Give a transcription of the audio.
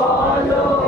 follow